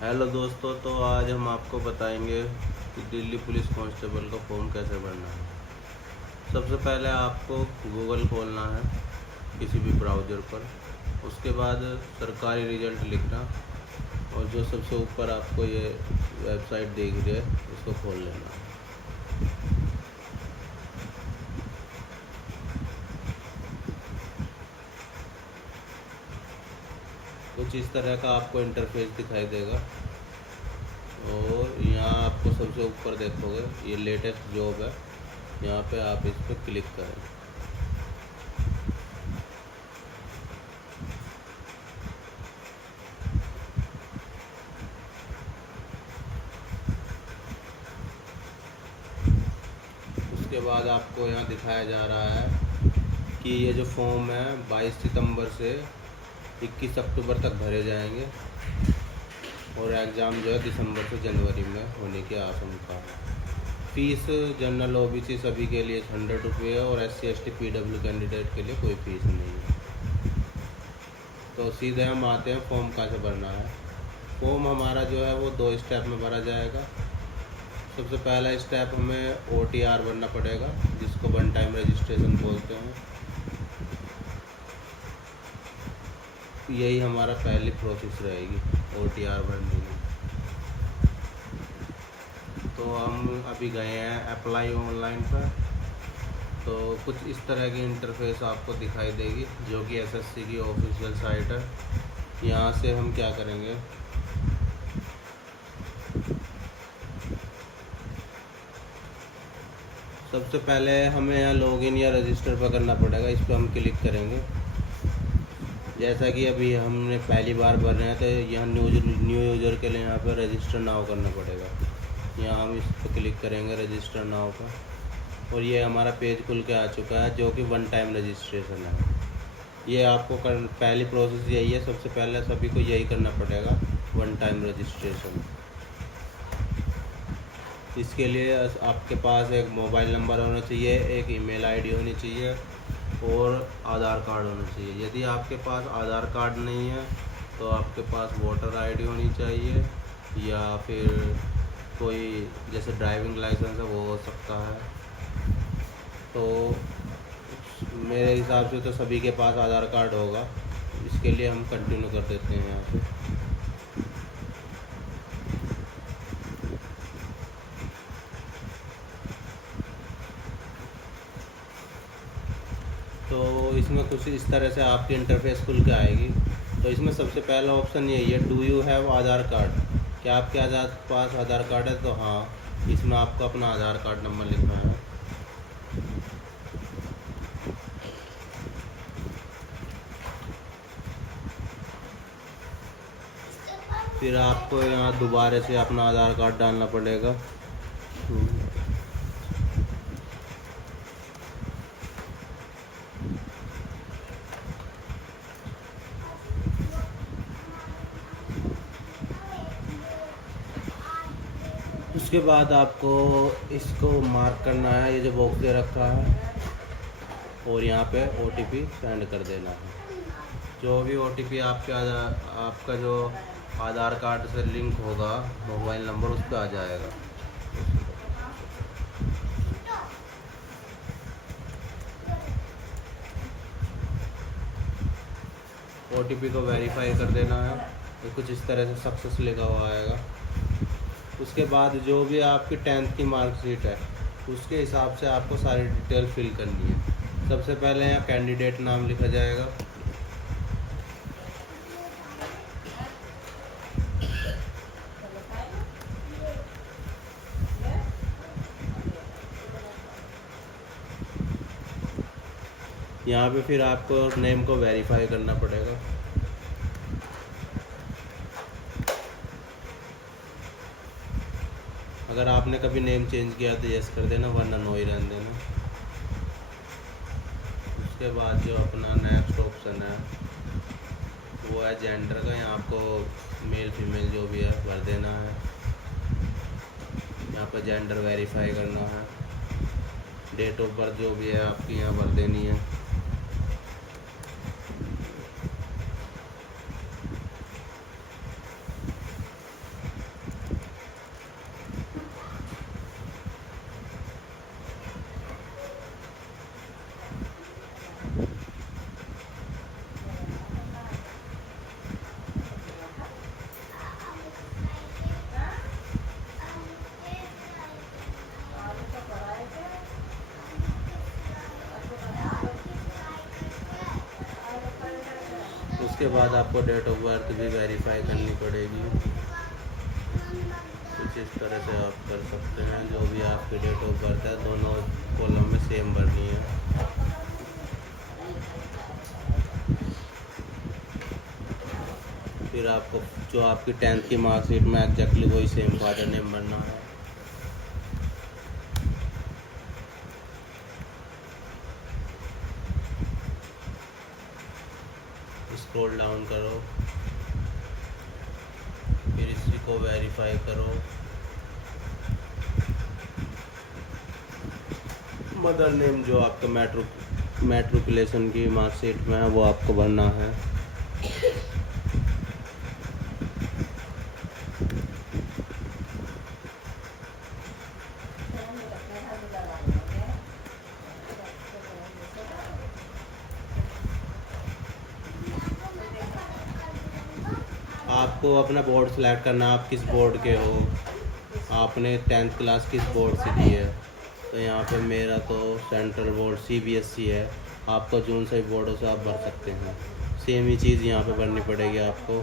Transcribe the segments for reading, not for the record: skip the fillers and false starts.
Hello दोस्तों, तो आज हम आपको बताएंगे कि दिल्ली पुलिस कांस्टेबल का फॉर्म कैसे भरना है। सबसे पहले आपको गूगल खोलना है किसी भी ब्राउज़र पर। उसके बाद सरकारी रिजल्ट लिखना और जो सबसे ऊपर आपको ये वेबसाइट दिख रही है उसको खोल लेना है। कुछ इस तरह का आपको इंटरफेस दिखाई देगा और यहाँ आपको सबसे ऊपर देखोगे ये लेटेस्ट जॉब है। यहाँ पे आप इस पर क्लिक करें। उसके बाद आपको यहाँ दिखाया जा रहा है कि ये जो फॉर्म है 22 सितंबर से 21 अक्टूबर तक भरे जाएंगे और एग्ज़ाम जो है दिसंबर से जनवरी में होने की आशंका है। फीस जनरल ओबीसी सभी के लिए 100 रुपये है और SC ST PW कैंडिडेट के लिए कोई फीस नहीं है। तो सीधे हम आते हैं फॉर्म कहाँ से भरना है। फॉर्म हमारा जो है वो 2 स्टेप में भरा जाएगा। सबसे पहला स्टेप हमें OTR भरना पड़ेगा, जिसको वन टाइम रजिस्ट्रेशन बोलते हैं। यही हमारा पहली प्रोसेस रहेगी OTR भरने की। तो हम अभी गए हैं अप्लाई ऑनलाइन पर। तो कुछ इस तरह की इंटरफेस आपको दिखाई देगी जो कि SSC की ऑफिशियल साइट है। यहाँ से हम क्या करेंगे, सबसे पहले हमें यहाँ लॉगिन या रजिस्टर पर करना पड़ेगा। इस पर हम क्लिक करेंगे। जैसा कि अभी हमने पहली बार भर रहे हैं तो यहाँ न्यू यूज़र के लिए यहाँ पर रजिस्टर नाउ करना पड़ेगा। यहाँ हम इस पर क्लिक करेंगे रजिस्टर नाउ पर और ये हमारा पेज खुल के आ चुका है जो कि वन टाइम रजिस्ट्रेशन है। ये आपको पहली प्रोसेस यही है। सबसे पहले सभी को यही करना पड़ेगा, वन टाइम रजिस्ट्रेशन। इसके लिए आपके पास एक मोबाइल नंबर होना चाहिए, एक ईमेल आईडी होनी चाहिए और आधार कार्ड होना चाहिए। यदि आपके पास आधार कार्ड नहीं है तो आपके पास वोटर आईडी होनी चाहिए या फिर कोई जैसे ड्राइविंग लाइसेंस है वो हो सकता है। तो मेरे हिसाब से तो सभी के पास आधार कार्ड होगा। इसके लिए हम कंटिन्यू कर देते हैं यहाँ पे। तो इसमें कुछ इस तरह से आपकी इंटरफेस खुल के आएगी। तो इसमें सबसे पहला ऑप्शन यही है, do you have Aadhaar card. क्या आपके पास आधार कार्ड है? तो हाँ, इसमें आपको अपना आधार कार्ड नंबर लिखना है। फिर आपको यहाँ दोबारा से अपना आधार कार्ड डालना पड़ेगा। उसके बाद आपको इसको मार्क करना है, ये जो बॉक्स दे रखा है, और यहाँ पे OTP सेंड कर देना है। जो भी OTP आपका जो आधार कार्ड से लिंक होगा मोबाइल नंबर, उस पर आ जाएगा। OTP को वेरीफाई कर देना है। तो कुछ इस तरह से सक्सेस लिखा हुआ आएगा। उसके बाद जो भी आपकी 10th की मार्कशीट है उसके हिसाब से आपको सारी डिटेल फिल करनी है। सबसे पहले यहाँ कैंडिडेट नाम लिखा जाएगा। यहाँ पे फिर आपको नेम को वेरीफाई करना पड़ेगा। अगर आपने कभी नेम चेंज किया तो यस कर देना, वरना नो ही रहने देना। उसके बाद जो अपना नेक्स्ट ऑप्शन है वो है जेंडर का। यहाँ आपको मेल फीमेल जो भी है भर देना है। यहाँ पर जेंडर वेरीफाई करना है। डेट ऑफ बर्थ जो भी है आपकी यहाँ भर देनी है। उसके बाद आपको डेट ऑफ बर्थ भी वेरीफाई करनी पड़ेगी। कुछ इस तरह से आप कर सकते हैं। जो भी आपकी डेट ऑफ बर्थ है दोनों कॉलम में सेम भरनी है। फिर आपको जो आपकी 10th की मार्कशीट में एग्जैक्टली वही सेम फादर नेम भरना है। स्क्रॉल डाउन करो, फिर इसी को वेरीफाई करो। मदर नेम जो आपका मैट्रिकुलेशन की मार्कशीट में है वो आपको भरना है। आपको अपना बोर्ड सेलेक्ट करना, आप किस बोर्ड के हो, आपने 10th क्लास किस बोर्ड से दी है। तो यहाँ पे मेरा तो सेंट्रल बोर्ड CBSE है। आपको जून से बोर्डों से आप भर सकते हैं। सेम ही चीज़ यहाँ पे भरनी पड़ेगी आपको।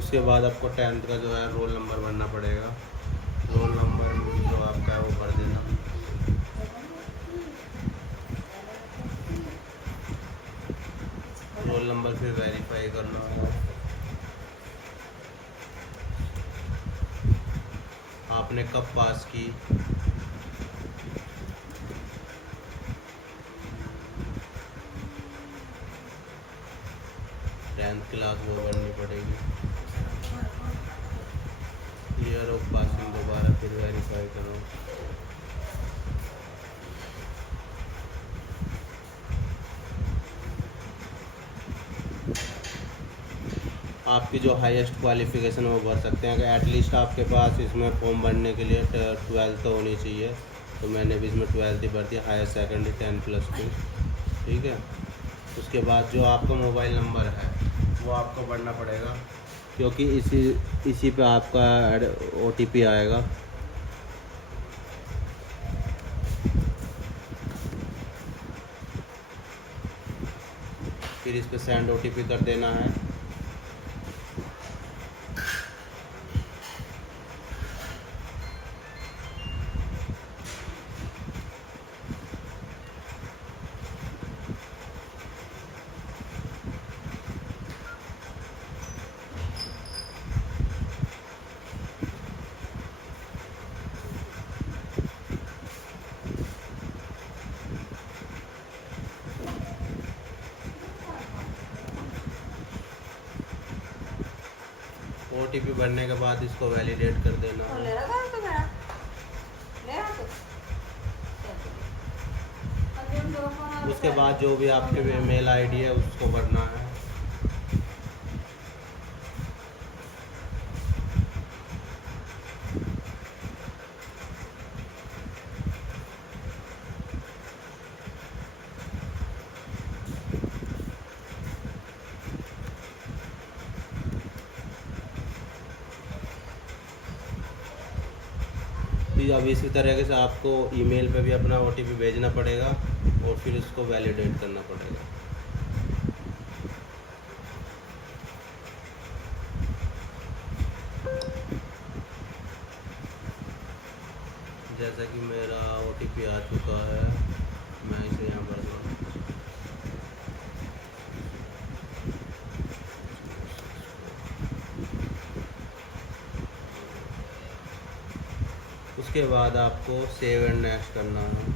उसके बाद आपको 10th का जो है रोल नंबर भरना पड़ेगा। रोल नंबर जो आपका है वो भर देना। रोल नंबर फिर वेरीफाई करना है। आपने कब पास की, टेंथ क्लास वो भरनी पड़ेगी। ईयर ऑफ पासिंग दोबारा फिर वेरीफाई करो। आपकी जो हाईएस्ट क्वालिफ़िकेशन वो भर सकते हैं। अगर एटलीस्ट आपके पास इसमें फॉर्म भरने के लिए 12th तो होनी चाहिए। तो मैंने भी इसमें 12th ही भर दिया, हायर सेकेंडरी 10+2। ठीक है। उसके बाद जो आपका मोबाइल नंबर है वो आपको भरना पड़ेगा, क्योंकि इसी पे आपका OTP आएगा। फिर इस पे सेंड OTP कर देना है। OTP भरने के बाद इसको वैलिडेट कर देना है। उसके बाद जो भी आपके मेल ID है उसको भरना है। अब इसी तरीके से आपको ईमेल पे भी अपना OTP भेजना पड़ेगा और फिर उसको वैलिडेट करना पड़ेगा। जैसा कि मेरा OTP आ चुका है, मैं इसे यहाँ भर दूँ। उसके बाद आपको सेव एंड नेक्स्ट करना है।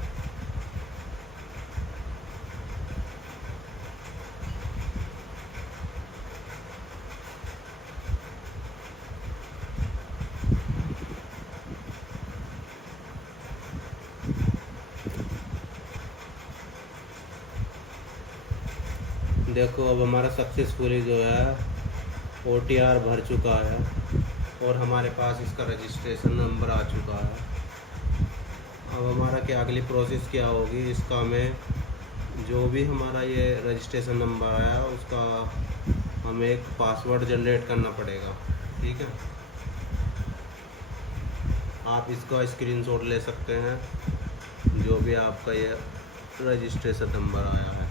देखो अब हमारा सक्सेसफुली जो है OTR भर चुका है और हमारे पास इसका रजिस्ट्रेशन नंबर आ चुका है। अब हमारा क्या अगली प्रोसेस क्या होगी, इसका हमें जो भी हमारा ये रजिस्ट्रेशन नंबर आया उसका हमें एक पासवर्ड जनरेट करना पड़ेगा। ठीक है। आप इसका स्क्रीनशॉट ले सकते हैं, जो भी आपका ये रजिस्ट्रेशन नंबर आया है।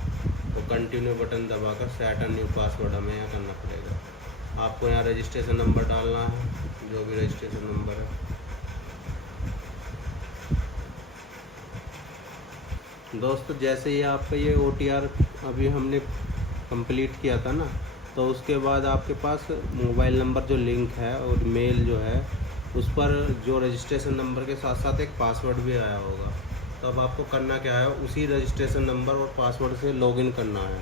तो और कंटिन्यू बटन दबाकर सेट अ न्यू पासवर्ड हमें यहाँ करना पड़ेगा। आपको यहाँ रजिस्ट्रेशन नंबर डालना है, जो भी रजिस्ट्रेशन नंबर है। दोस्तों जैसे ही आपका ये OTR अभी हमने कंप्लीट किया था ना, तो उसके बाद आपके पास मोबाइल नंबर जो लिंक है और मेल जो है उस पर जो रजिस्ट्रेशन नंबर के साथ साथ एक पासवर्ड भी आया होगा। तो अब आपको करना क्या है, उसी रजिस्ट्रेशन नंबर और पासवर्ड से लॉगिन करना है।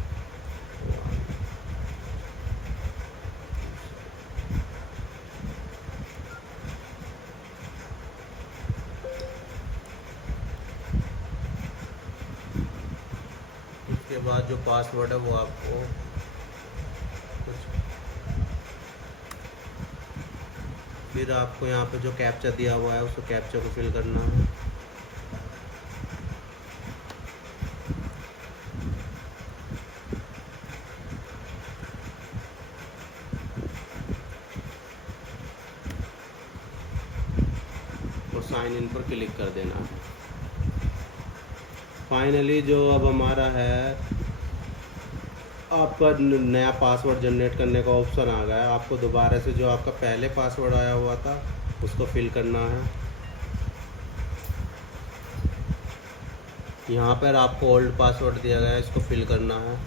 उसके बाद जो पासवर्ड है वो आपको फिर आपको यहाँ पे जो कैप्चा दिया हुआ है उसको कैप्चा को फिल करना है। और साइन इन पर क्लिक कर देना है। फाइनली जो अब हमारा है, आपका नया पासवर्ड जनरेट करने का ऑप्शन आ गया है। आपको दोबारा से जो आपका पहले पासवर्ड आया हुआ था उसको फिल करना है। यहाँ पर आपको ओल्ड पासवर्ड दिया गया है, इसको फिल करना है,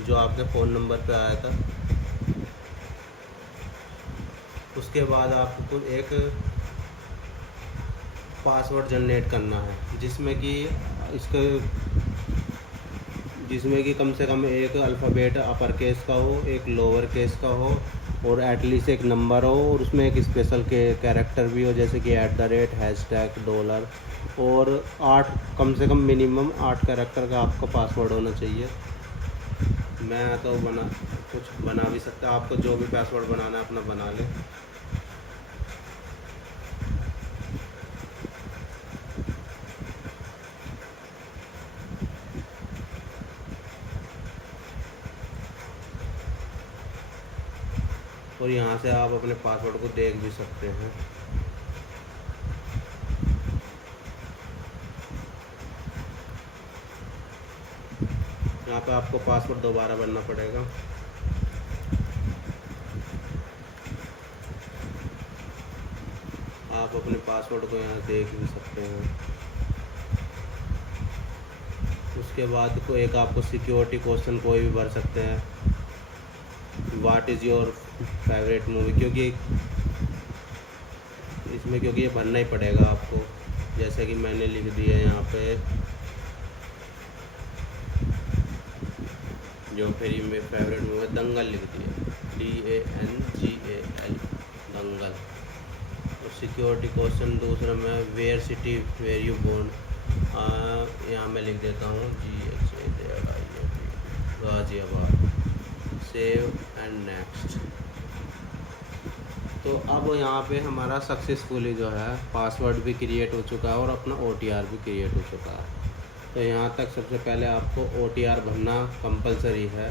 जो आपके फ़ोन नंबर पे आया था। उसके बाद आपको एक पासवर्ड जनरेट करना है जिसमें कि कम से कम एक अल्फ़ाबेट अपर केस का हो, एक लोअर केस का हो और एटलीस्ट एक नंबर हो, और उसमें एक स्पेशल के कैरेक्टर भी हो, जैसे कि @, हैशटैग, $, और 8 कम से कम मिनिमम 8 कैरेक्टर का आपका पासवर्ड होना चाहिए। मैं तो कुछ बना भी सकता, आपको जो भी पासवर्ड बनाना है अपना बना लें। और यहाँ से आप अपने पासवर्ड को देख भी सकते हैं। यहाँ पे आपको पासवर्ड दोबारा भरना पड़ेगा। आप अपने पासवर्ड को यहाँ देख भी सकते हैं। उसके बाद एक आपको सिक्योरिटी क्वेश्चन कोई भी भर सकते हैं। What is your favourite movie, क्योंकि ये भरना ही पड़ेगा आपको। जैसे कि मैंने लिख दिया यहाँ पे, जो मेरी फेवरेट मूवी दंगल लिख दिया, DANGAL, दंगल। और सिक्योरिटी क्वेश्चन दूसरा में where city where you born, यहाँ मैं लिख देता हूँ गाजियाबाद। Save and next. तो अब यहाँ पे हमारा सक्सेसफुली जो है पासवर्ड भी क्रिएट हो चुका है और अपना OTR भी क्रिएट हो चुका है। तो यहाँ तक सबसे पहले आपको OTR भरना कंपलसरी है।